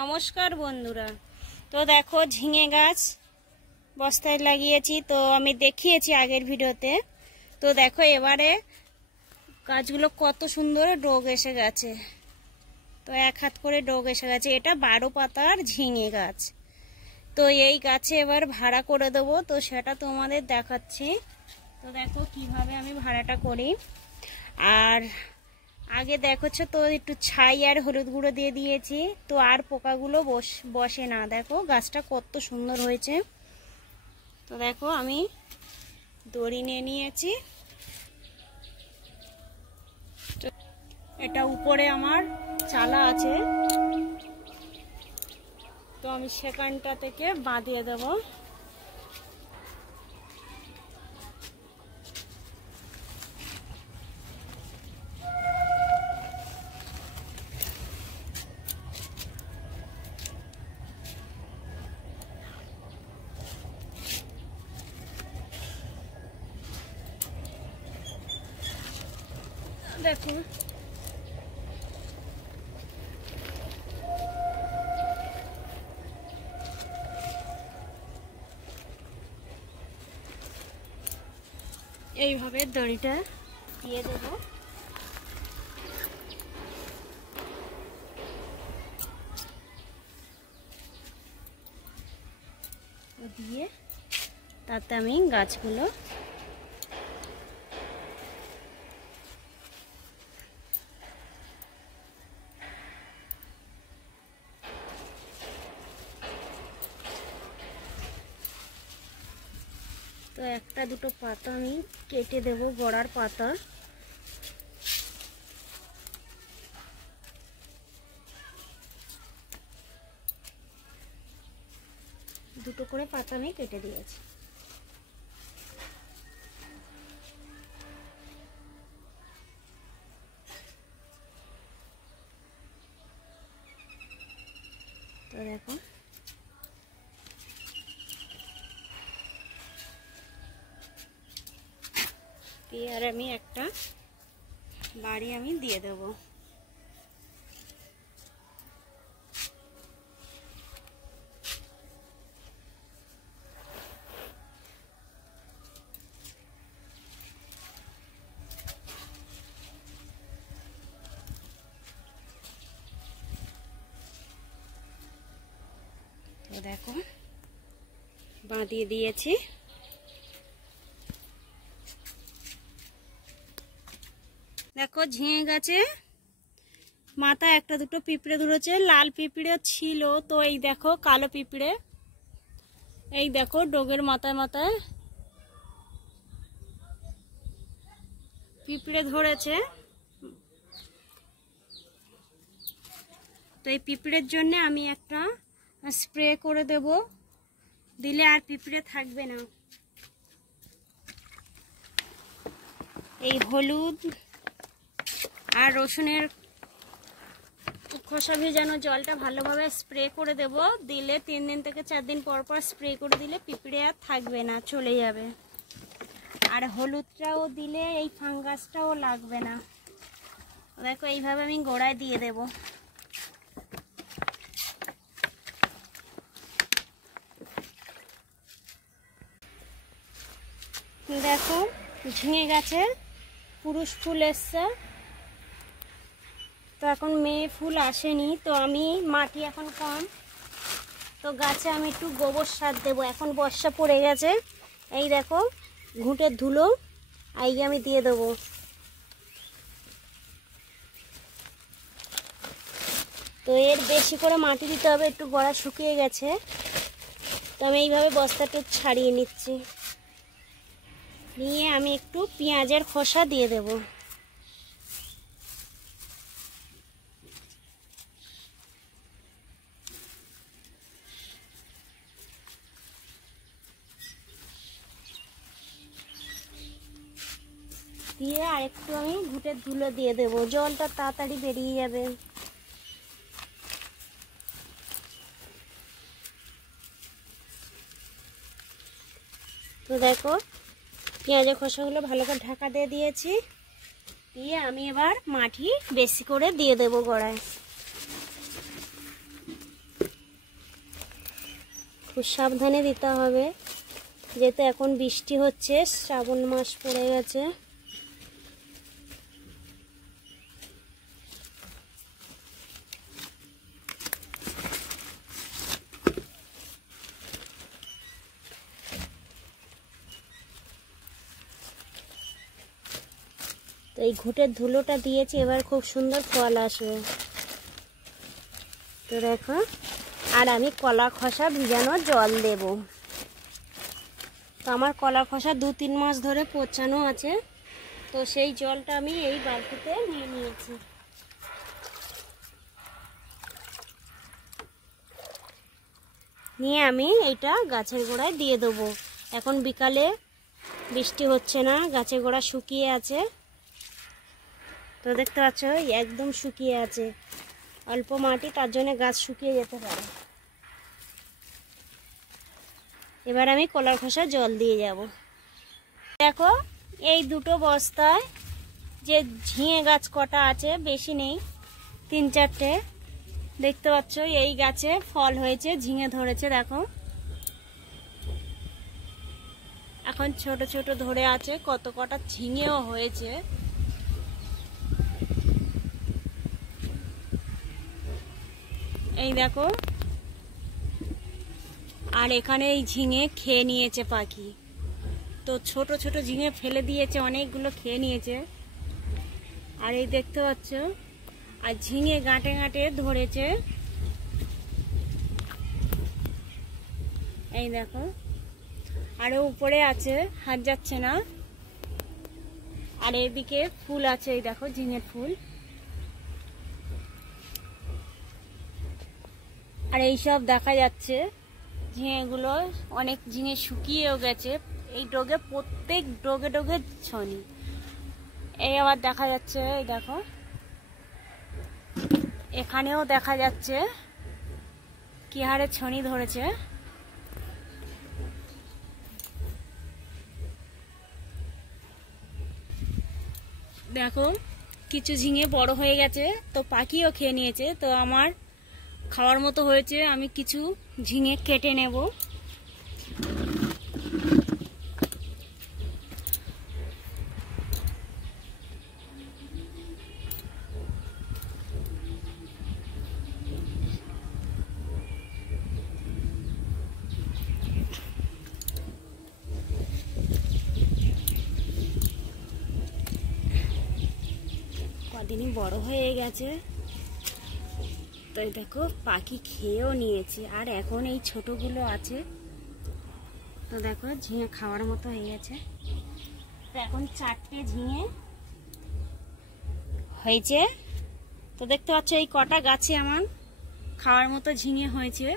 নমস্কার বন্ধুরা। তো দেখো ঝিঙে গাছ বস্তায় লাগিয়েছি, তো আমি দেখিয়েছি আগের ভিডিওতে। তো দেখো এবারে গাছগুলো কত সুন্দর ডোগ এসে গেছে। তো এক হাত করে ডোগ এসে গেছে। এটা 12 পাতার ঝিঙে গাছ। তো এই গাছে এবার ভাড়া করে দেবো, তো সেটা তোমাদের দেখাচ্ছি। তো দেখো কিভাবে আমি ভাড়াটা করি। আর আগে দেখোছো তো একটু ছাই আর হলুদ গুঁড়ো দিয়ে দিয়েছি, তো আর পোকাগুলো বসে না। দেখো গাছটা কত সুন্দর হয়েছে। তো দেখো আমি দড়ি নিয়ে নিয়েছি। এটা উপরে আমার চালা আছে, তো আমি সেখানটা থেকে বাঁধিয়ে দেবো। দেখো এইভাবে দড়িটা দিয়ে দেবো। দিয়ে তাতে আমি গাছগুলো তো একটা দুটো পাতা আমি কেটে দেব, গোড়ার পাতা। দুটো করে পাতা আমি কেটে দিয়েছি। তো দেখো আর আমি একটা বাড়ি আমি দিয়ে দেব। তো দেখো বাঁধিয়ে দিয়েছি। দেখো ঝিঙে গাছে মাথা একটা দুটো পিঁপড়ে ধরেছে, লাল পিঁপড়ে ছিল, তো এই দেখো কালো পিঁপড়ে। এই দেখো ডোগের মাথায় মাথায় পিঁপড়ে ধরেছে। তো এই পিঁপড়ের জন্য আমি একটা স্প্রে করে দেব, দিলে আর পিঁপড়ে থাকবে না। এই হলুদ আর রসুনের খোসা ভেজানো জলটা ভালোভাবে স্প্রে করে দেব, দিলে 3 দিন থেকে 4 দিন পর পর স্প্রে করে দিলে পিঁপড়ে আর থাকবে না, চলে যাবে। আর হলুদটাও দিলে এই ফাঙ্গাসটাও লাগবে না। দেখো এইভাবে আমি গোড়ায় দিয়ে দেব। দেখো ঝিঙে গাছে পুরুষ ফুল এসছে, তো এখন মেয়ে ফুল আসেনি। তো আমি মাটি এখন কম, তো গাছে আমি একটু গোবর সার দেবো। এখন বর্ষা পড়ে গেছে, এই দেখো ঘুঁটের ধুলো এই আমি দিয়ে দেবো। তো এর বেশি করে মাটি দিতে হবে, একটু গোড়া শুকিয়ে গেছে। তো আমি এইভাবে বস্তাটা ছাড়িয়ে নিচ্ছি, নিয়ে আমি একটু পেঁয়াজের খোসা দিয়ে দেব। দিয়ে আর একটু আমি ঘুঁটের ধুলো দিয়ে দেব, জলটা তাড়াতাড়ি বেরিয়ে যাবে। তো দেখো পেঁয়াজের খোসাগুলো ভালো করে ঢাকা দিয়ে দিয়েছি। দিয়ে আমি এবার মাটি বেশি করে দিয়ে দেব গোড়ায়। খুব সাবধানে দিতে হবে, যেহেতু এখন বৃষ্টি হচ্ছে, শ্রাবণ মাস পড়ে গেছে। তো এই ঘুঁটের ধুলোটা দিয়েছি, এবার খুব সুন্দর ফল আসবে। তো দেখো, আর আমি কলা খোসা ভিজানোর জল দেব। তো আমার কলা খোসা 2-3 মাস ধরে পচানো আছে, তো সেই জলটা আমি এই বালতিতে নিয়ে নিয়েছি। নিয়ে আমি এইটা গাছের গোড়ায় দিয়ে দেবো। এখন বিকালে বৃষ্টি হচ্ছে না, গাছের গোড়া শুকিয়ে আছে। তো দেখতে পাচ্ছ একদম শুকিয়ে আছে, অল্প মাটি, তার জন্য গাছ শুকিয়ে যেতে পারে। এবার আমি কলার খোসা জল দিয়ে যাব। দেখো এই দুটো বস্তায় যে ঝিঙে গাছ কটা আছে, বেশি নেই, 3-4টে। দেখতে পাচ্ছ এই গাছে ফল হয়েছে, ঝিঙে ধরেছে। দেখো এখন ছোট ছোট ধরে আছে, কত কটা ঝিঙেও হয়েছে। এই দেখো, আর এখানে এই ঝিঙে খেয়ে নিয়েছে পাখি। তো ছোট ছোট ঝিঙে ফেলে দিয়েছে, অনেকগুলো খেয়ে নিয়েছে। আর এই দেখতে পাচ্ছ, আর ঝিঙে গাঁটে গাঁটে ধরেছে। এই দেখো, আরো উপরে আছে, হাত যাচ্ছে না। আর এদিকে ফুল আছে, এই দেখো ঝিঙের ফুল। আর এইসব দেখা যাচ্ছে ঝিঙেগুলো, অনেক ঝিঙে শুকিয়েও গেছে। এই ডোগে, প্রত্যেক ডোগে ডোগে ছনি। এই আবার দেখা যাচ্ছে, এই দেখো এখানেও দেখা যাচ্ছে কি হারে ছনি ধরেছে। দেখো কিছু ঝিঙে বড় হয়ে গেছে, তো পাখিও খেয়ে নিয়েছে। তো আমার খাওয়ার মতো হয়েছে, আমি কিছু ঝিঙে কেটে নেব। কদিনই বড় হয়ে গেছে, তো দেখো পাখি খেয়েও নিয়েছে। আর এখন এই ছোটগুলো আছে, তো দেখো ঝিঙে খাওয়ার মতো হয়ে গেছে। তো এখন 4টে ঝিঙে হয়েছে। তো দেখতে পাচ্ছ এই কটা গাছে আমার খাওয়ার মতো ঝিঙে হয়েছে।